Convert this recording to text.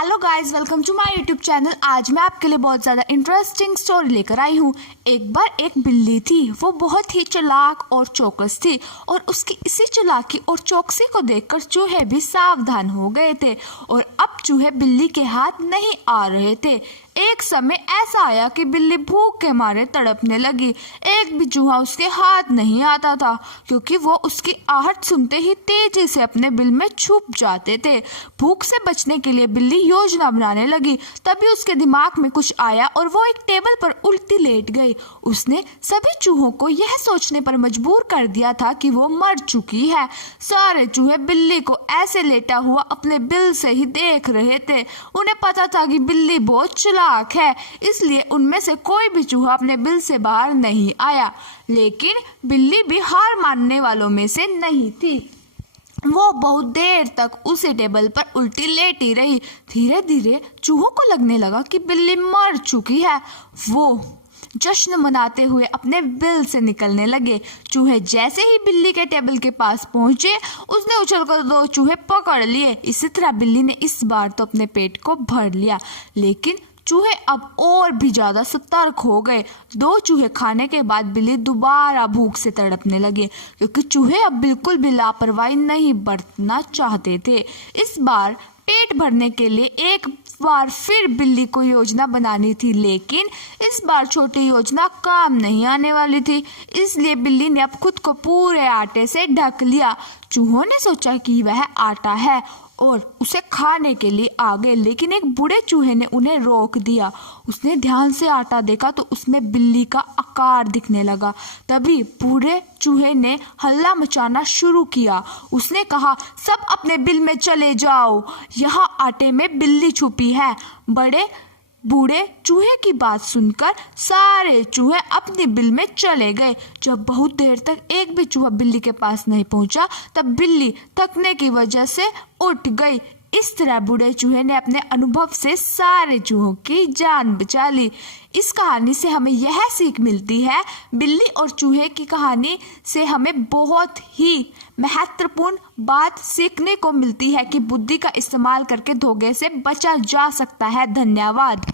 Hello guys, welcome to my YouTube channel. आज मैं आपके लिए बहुत ज़्यादा इंटरेस्टिंग स्टोरी लेकर आई हूँ। एक बार एक बिल्ली थी, वो बहुत ही चालाक और चौकस थी और उसकी इसी चालाकी और चौकसी को देखकर चूहे भी सावधान हो गए थे और अब चूहे बिल्ली के हाथ नहीं आ रहे थे। एक समय ऐसा आया कि बिल्ली भूख के मारे तड़पने लगी। एक भी चूहा उसके हाथ नहीं आता था क्योंकि वो उसकी आहट सुनते ही तेजी से अपने बिल में छुप जाते थे। भूख से बचने के लिए बिल्ली योजना बनाने लगी। तभी उसके दिमाग में कुछ आया और वो एक टेबल पर उल्टी लेट गई। उसने सभी चूहों को यह सोचने पर मजबूर कर दिया था कि वो मर चुकी है। सारे चूहे बिल्ली को ऐसे लेटा हुआ अपने बिल से ही देख रहे थे। उन्हें पता था कि बिल्ली बहुत चालाक है, इसलिए उनमें से कोई भी चूहा अपने बिल से बाहर नहीं आया। लेकिन बिल्ली भी हार मानने वालों में से नहीं थी। वो बहुत देर तक उसी टेबल पर उल्टी लेटी रही। धीरे धीरे चूहों को लगने लगा कि बिल्ली मर चुकी है। वो जश्न मनाते हुए अपने बिल से निकलने लगे। चूहे जैसे ही बिल्ली के टेबल के पास पहुंचे, उसने उछलकर दो चूहे पकड़ लिए। इसी तरह बिल्ली ने इस बार तो अपने पेट को भर लिया, लेकिन चूहे अब और भी ज्यादा सतर्क हो गए। दो चूहे खाने के बाद बिल्ली दोबारा भूख से तड़पने लगे क्योंकि चूहे अब बिल्कुल भी लापरवाही नहीं बरतना चाहते थे। इस बार पेट भरने के लिए एक बार फिर बिल्ली को योजना बनानी थी, लेकिन इस बार छोटी योजना काम नहीं आने वाली थी। इसलिए बिल्ली ने अब खुद को पूरे आटे से ढक लिया। चूहों ने सोचा कि वह आटा है और उसे खाने के लिए आ गए, लेकिन एक बूढ़े चूहे ने उन्हें रोक दिया। उसने ध्यान से आटा देखा तो उसमें बिल्ली का आकार दिखने लगा। तभी बूढ़े चूहे ने हल्ला मचाना शुरू किया। उसने कहा, सब अपने बिल में चले जाओ, यहाँ आटे में बिल्ली छुपी है। बूढ़े चूहे की बात सुनकर सारे चूहे अपने बिल में चले गए। जब बहुत देर तक एक भी चूहा बिल्ली के पास नहीं पहुंचा, तब बिल्ली थकने की वजह से उठ गई। इस तरह बूढ़े चूहे ने अपने अनुभव से सारे चूहों की जान बचा ली। इस कहानी से हमें यह सीख मिलती है, बिल्ली और चूहे की कहानी से हमें बहुत ही महत्वपूर्ण बात सीखने को मिलती है कि बुद्धि का इस्तेमाल करके धोखे से बचा जा सकता है। धन्यवाद।